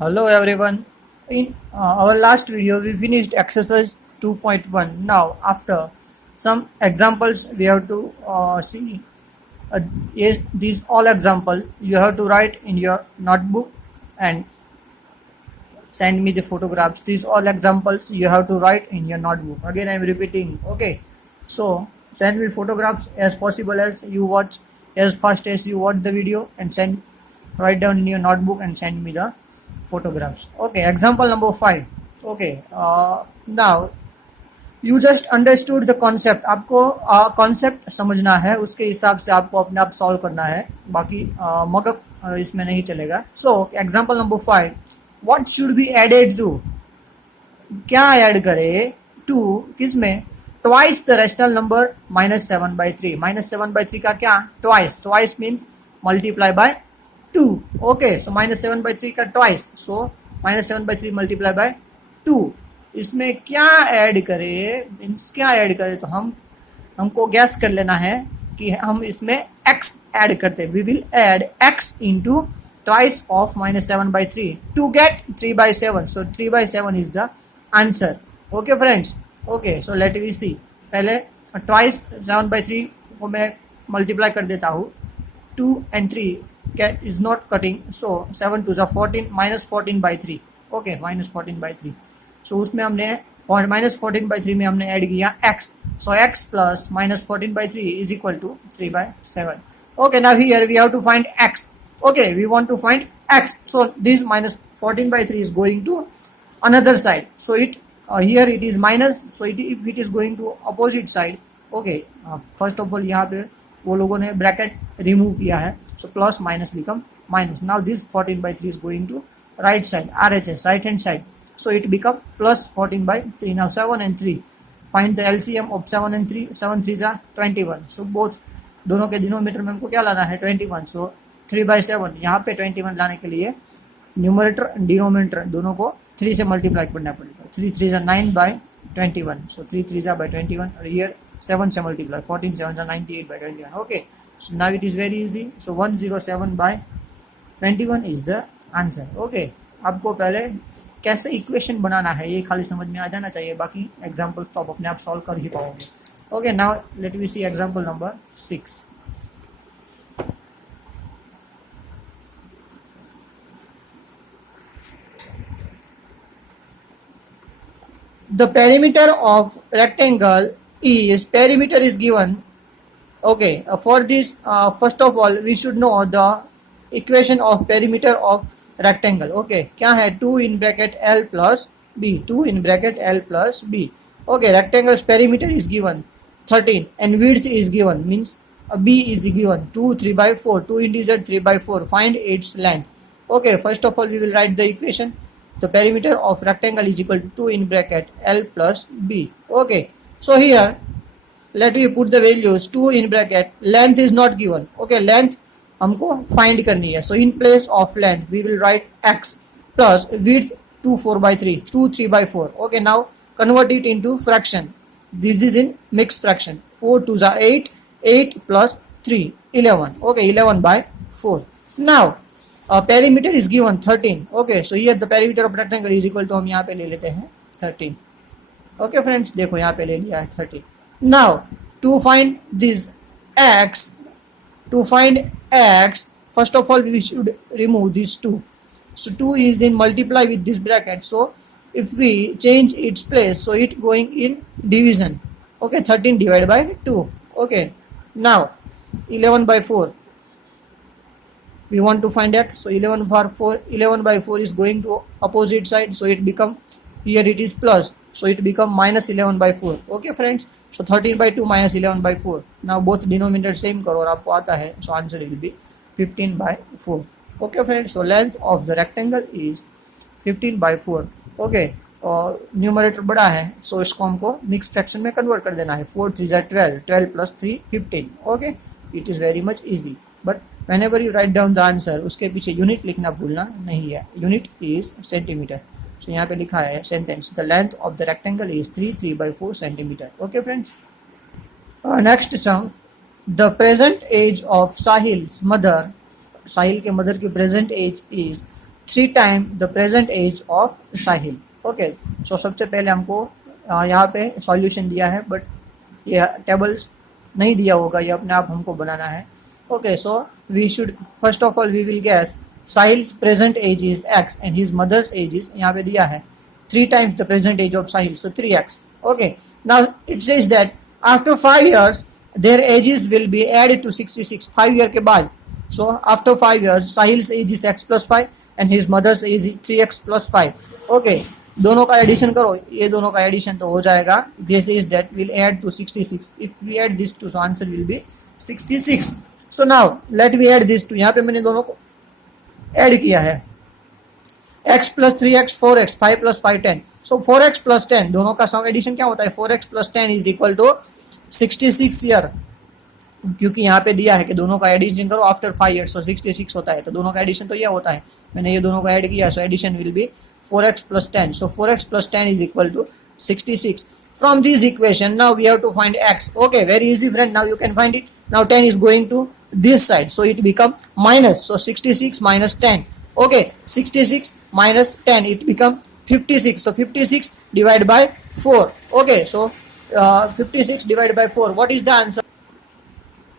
Hello everyone. In our last video, we finished exercise 2.1. Now, after some examples, we have to see yes, these all example you have to write in your notebook and send me the photographs. These all examples you have to write in your notebook. Again, I am repeating. Okay, so send me photographs as possible as you watch, as fast as you watch the video, and send write down in your notebook and send me the photographs. Okay, example number 5. Okay, now you just understood the concept. आपको concept समझना है, उसके हिसाब से आपको अपने आप solve करना है, बाकी मगअप इसमें नहीं चलेगा. So example number 5. What should be added to, क्या ऐड करे टू किसमें, ट्वाइस द रेशनल नंबर -7/3. -7/3 का क्या, twice. Twice means multiply by 2. Okay, so -7/3 का ट्वाइस, सो -7/3 मल्टीप्लाई बाय 2. इसमें क्या ऐड करे, मीन्स क्या ऐड करे, तो हमको गैस कर लेना है कि हम इसमें x ऐड करते हैं. We will add x into twice of -7/3 to get 3/7. So 3/7 is the answer. Okay friends. Okay, so let we see. पहले ट्वाइस 7/3 को मैं मल्टीप्लाई कर देता हूँ. 2 and 3 is not cutting, so 7 2 14 -14/3. Okay, -14/3. So उसमें हमने -14/3 में हमने ऐड किया x. So x plus -14/3 is equal to 3/7. Okay, now here we have to find x. Okay, we want to find x. So this -14/3 is going to another side. So it here it is minus. So if it is going to opposite side. Okay, first of all यहाँ पे वो लोगों ने bracket remove किया है. So plus minus become minus. Now this 14/3 is going to right side, RHS, right hand side. So it become plus 14/3. Now 7 and 3. Find the LCM of 7 and 3. 7 3s are 21. So both दोनों के denominator में हमको क्या लाना है, 21. So 3/7. यहाँ पे 21 लाने के लिए न्यूमरेटर डिनोमीटर दोनों को 3 से मल्टीप्लाई करना पड़ेगा. 3 3s are 9/21. So 3 3s are by 21. और here 7 से multiply, 14 7s are 98/21. Okay, so now it is very easy. So 107/21 is the answer. Okay, आपको पहले कैसे इक्वेशन बनाना है ये खाली समझ में आ जाना चाहिए, बाकी एग्जाम्पल तो आप अपने आप सॉल्व कर ही पाओगे. Okay, now let we see example number 6. The perimeter of rectangle is, perimeter is given. Okay, for this first of all we should know the equation of perimeter of rectangle. Okay, क्या है, 2 in bracket L plus B. 2 in bracket L plus B. Okay, rectangle's perimeter is given 13 and width is given, means B is given 2 3/4. 2 integer 3/4. Find its length. Okay, first of all we will write the equation. The perimeter of rectangle is equal to 2 in bracket L plus B. Okay, so here let me put the values. 2 in bracket, length is not given. Okay, length हमको find करनी है. So in place of length we will write x plus width 2 4/3. 2 3/4. Okay, now convert it into fraction. This is in mix fraction. 4 2s are 8. 8 plus 3 11. Okay, 11/4. Now perimeter is given 13. Okay, so here the perimeter of rectangle is equal to, हम यहाँ पे ले लेते हैं 13. Okay friends, देखो यहाँ पे ले लिया है 13. Now to find this x, to find x, first of all we should remove these 2. So 2 is in multiply with this bracket, so if we change its place, so it going in division. Okay, 13 divided by 2. Okay, now 11/4 we want to find x. So 11/4 is going to opposite side, so it become, here it is plus, so it become -11/4. Okay friends, so 13/2 minus 11/4. now both denominator same करो और आपको आता है, so answer will be 15/4. okay friends, so length of the rectangle is 15/4. okay, और numerator बड़ा है, so इसको हमको मिक्स फ्रैक्शन में कन्वर्ट कर देना है. 4 3s are 12. 12 plus 3 15. okay, it is very much easy, but whenever you write down the answer उसके पीछे यूनिट लिखना भूलना नहीं है. Unit is centimetre. So यहाँ पे लिखा है sentence, the length of the rectangle is 3/4 centimetre. Okay friends, next sum. The present age of Sahil's mother, Sahil के मदर की present age is 3 time the present age of Sahil. Okay, so सबसे पहले हमको यहाँ पे सॉल्यूशन दिया है, बट ये टेबल्स नहीं दिया होगा, ये अपने आप हमको बनाना है। Okay, so we should first of all we will guess Sahil's present age is x and his mother's age is, यहाँ पे दिया है 3 times the present age of Sahil, so 3x। Okay, now it says that after 5 years their ages will be added to 66, 5 year के बाद। so after 5 years Sahil's age is x plus 5 and his mother's age is 3x plus 5। okay, दोनों का addition करो, ये दोनों का addition तो हो जाएगा, this is that will add to 66, if we add this to so answer will be 66। so now let we add this to, यहाँ पे मैंने दोनों को ऐड किया है, x plus 3x 4x 5 plus 5 10, so 4x plus 10 दोनों का सम addition क्या होता है, 4x plus 10 is equal to 66 year, क्योंकि यहाँ पे दिया है कि दोनों का एडिशन करो आफ्टर 5 years, so 66 होता है, तो दोनों का एडिशन तो यह होता है, मैंने ये दोनों का ऐड किया, so addition will be 4x plus 10, so 4x plus 10 is equal to 66। from this equation now we have to find x। okay, very easy friend, now you can find it, now 10 is going to this side, so it become minus, so 66 minus 10। okay, 66 minus 10 it become 56, so 56 divided by 4। okay, so 56 divided by 4, what is the answer,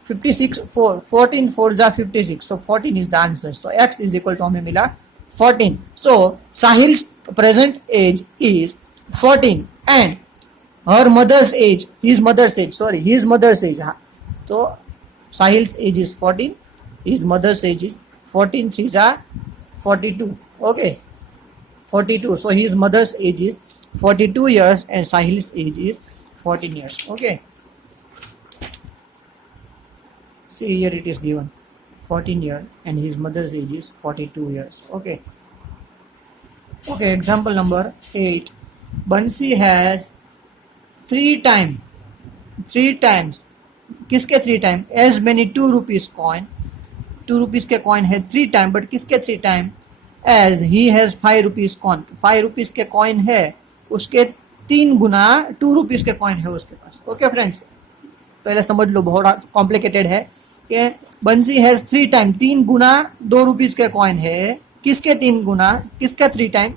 56 4 14 4 जा 56, so 14 is the answer, so x is equal to हमें मिला 14। so Sahil's present age is 14 and her mother's age, his mother's age, हाँ, तो Sahil's age is 14, his mother's age is 14 3 जा 42। okay, 42, so his mother's age is 42 years and Sahil's age is 14 years। okay, see here it is given 14 year and his mother's age is 42 years। okay, okay, example number 8, Bansi has 3 times, किसके 3 time, as many 2 rupees coin, 2 rupees के coin है 3 time, but किसके 3 time, as he has 5 rupees coin, 5 rupees के coin है, उसके 3 गुना 2 rupees के coin है उसके पास। ओके फ्रेंड्स, पहले समझ लो, बहुत कॉम्प्लिकेटेड है कि बंसी हैज 3 टाइम, 3 गुना 2 रुपीज़ के कॉइन है, किसके 3 गुना, किसका 3 टाइम,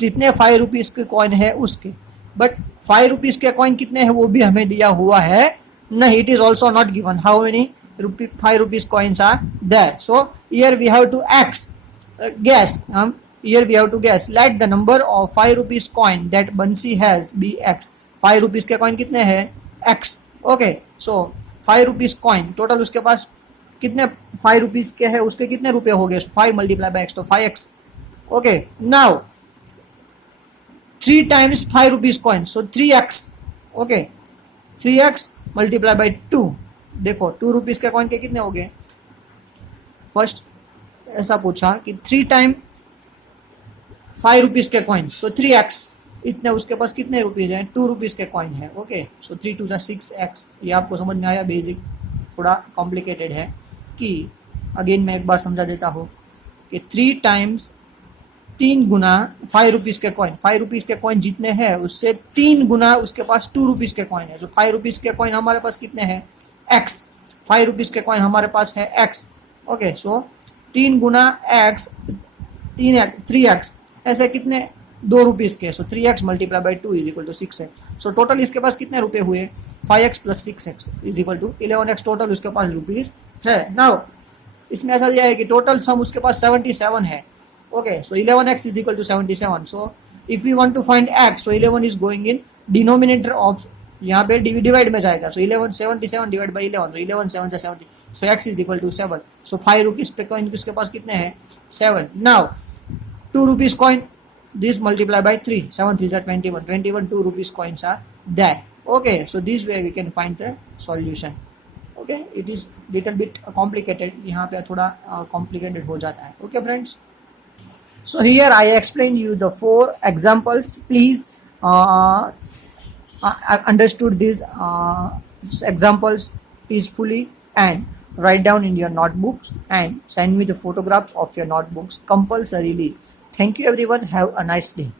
जितने 5 रुपीज़ के कॉइन है उसके, बट 5 रुपीज़ के कॉइन कितने हैं वो भी हमें दिया हुआ है नहीं, it is also not given how many 5 rupees coins are there। so here we have to guess, here we have to guess, let the number of 5 rupees coin that Bansi has be x। 5 rupees के coin कितने हैं, x। Okay, सो 5 rupees coin total उसके पास कितने 5 rupees के है, उसके कितने रुपए हो गए, 5 मल्टीप्लाई बाई एक्स, तो 5x। Okay, now 3 times 5 rupees coin, so 3x। Okay, 3x multiply by 2, देखो 2 रुपीज़ के कॉइन के कितने हो गए, फर्स्ट ऐसा पूछा कि 3 टाइम 5 रुपीज़ के कॉइन, सो 3x, इतने उसके पास कितने रुपीज़ हैं, 2 रुपीज़ के कॉइन है। ओके, सो 3 2 6x, ये आपको समझ में आया, बेसिक थोड़ा कॉम्प्लिकेटेड है, कि अगेन मैं एक बार समझा देता हूँ कि 3 टाइम्स 3 गुना 5 रुपीज़ के कॉइन, 5 रुपीज़ के कॉइन जितने हैं उससे 3 गुना उसके पास 2 रुपीज़ के कॉइन है, तो 5 रुपीज़ के कॉइन हमारे पास कितने हैं, x, 5 रुपीज़ के कॉइन हमारे पास है x। ओके, सो 3 गुना x 3x, ऐसे कितने 2 रुपीज़ के, so 3x multiply by 2 is equal to 6x। So total इसके पास कितने रुपए हुए, 5x plus 6x is equal to 11x total उसके पास रुपीज़ है। नाउ इसमें ऐसा दिया है कि टोटल सम उसके पास 77 है। Okay, so 11x is equal to 77। So if we want to find x, so 11 is going in denominator of, यहाँ पे डिवाइड में जाएगा, सो 11 77 डिवाइड बाई 11, तो 11 7 से 70, so x is equal to 7। So 5 rupees पे कॉइन उसके पास कितने हैं, 7। Now 2 rupees coin, this multiply by 3, 7 3 are 21 2 rupees coins are there। okay, so this way we can find the solution। okay, it is little bit complicated, यहाँ पे थोड़ा complicated हो जाता है। okay friends, so here I explained you the 4 examples, please understood these examples peacefully and write down in your notebooks and send me the photographs of your notebooks compulsorily। Thank you everyone, have a nice day।